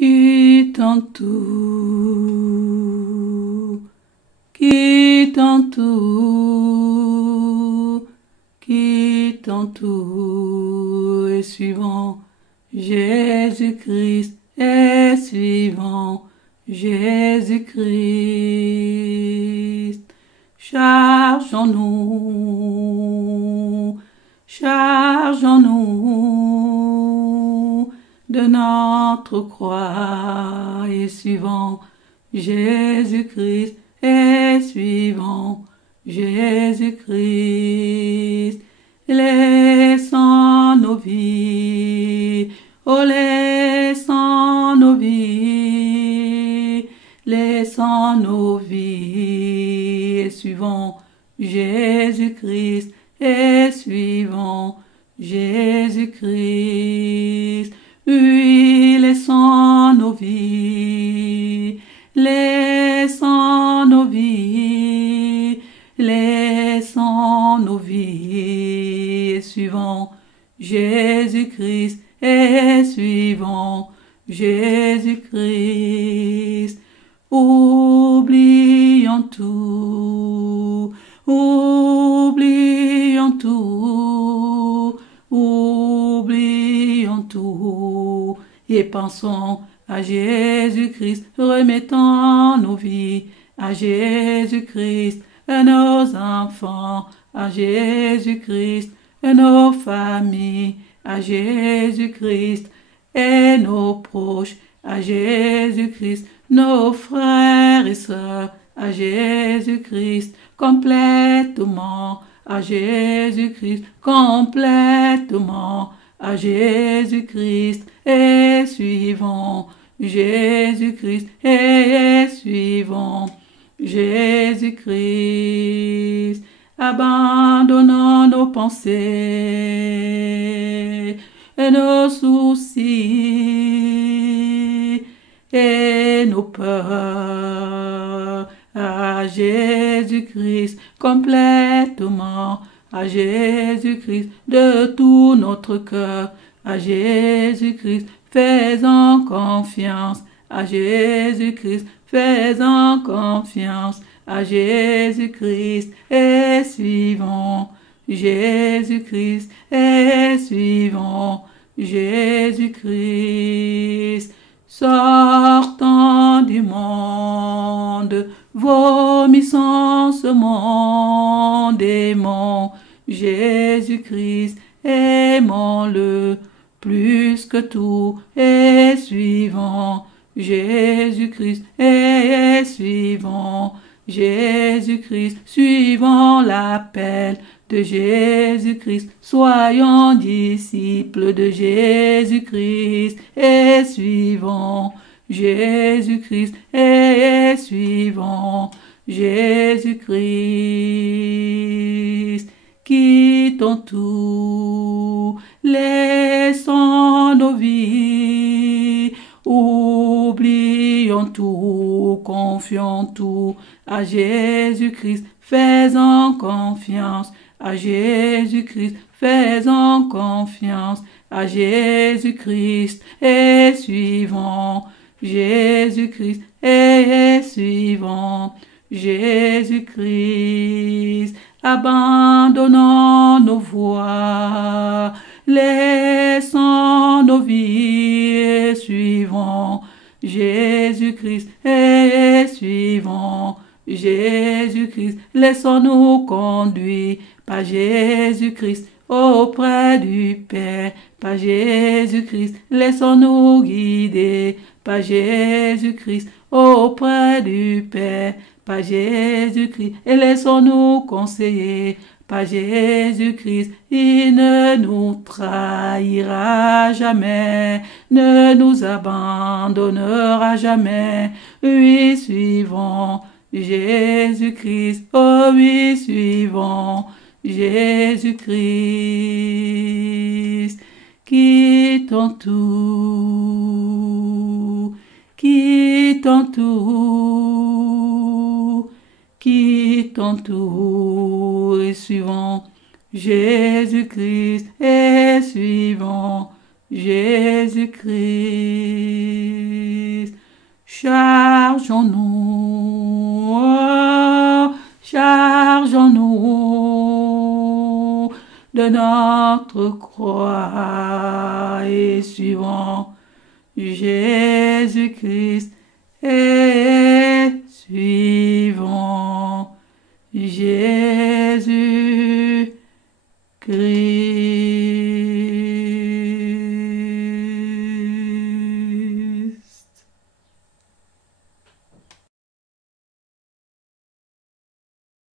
qui t'entoure, qui t'entoure, qui t'entoure, et suivant Jésus-Christ, et suivant Jésus-Christ. Chargeons-nous, chargeons-nous de notre croix et suivant Jésus-Christ, et suivant Jésus-Christ. Laissons nos vies, oh laissons nos vies, laissons nos vies, et suivant Jésus-Christ, et suivant Jésus-Christ. Oui, laissons nos vies, laissons nos vies, laissons nos vies, et suivant Jésus-Christ, et suivant Jésus-Christ. Oublions tout, oublions tout, oublions tout, et pensons à Jésus-Christ, remettons nos vies à Jésus-Christ, et nos enfants à Jésus-Christ, et nos familles à Jésus-Christ, et nos proches à Jésus-Christ, nos frères et sœurs à Jésus-Christ, complètement à Jésus-Christ, complètement à Jésus-Christ, et suivons Jésus-Christ, et suivons Jésus-Christ. Abandonnons nos pensées et nos soucis et nos peurs à Jésus-Christ, complètement à Jésus-Christ, de tout notre cœur à Jésus-Christ, faisons confiance à Jésus-Christ, faisons confiance à Jésus-Christ, et suivons Jésus-Christ, et suivons Jésus-Christ. Sortons du monde, vomissons ce monde, aimons Jésus-Christ, aimons-le plus que tout, et suivons Jésus-Christ, et suivons Jésus-Christ, suivons l'appel de Jésus-Christ, soyons disciples de Jésus-Christ, et suivons Jésus-Christ, et suivons Jésus-Christ. Quittons tout, laissons nos vies, oublions tout, confions tout à Jésus-Christ, faisons confiance à Jésus-Christ, faisons confiance à Jésus-Christ, et suivons Jésus-Christ, et suivons Jésus-Christ. Abandonnons nos voies, laissons nos vies, et suivons Jésus-Christ, et suivons Jésus-Christ. Laissons-nous conduire par Jésus-Christ auprès du Père, par Jésus-Christ. Laissons-nous guider par Jésus-Christ auprès du Père, par Jésus-Christ. Et laissons-nous conseiller par Jésus-Christ. Il ne nous trahira jamais, ne nous abandonnera jamais. Oui, suivons Jésus-Christ, oh oui, suivons Jésus-Christ. Quittons tout, quittons tout, quittons tout, et suivons Jésus-Christ, et suivons Jésus-Christ. Chargeons-nous, oh, chargeons-nous de notre croix et suivons Jésus-Christ et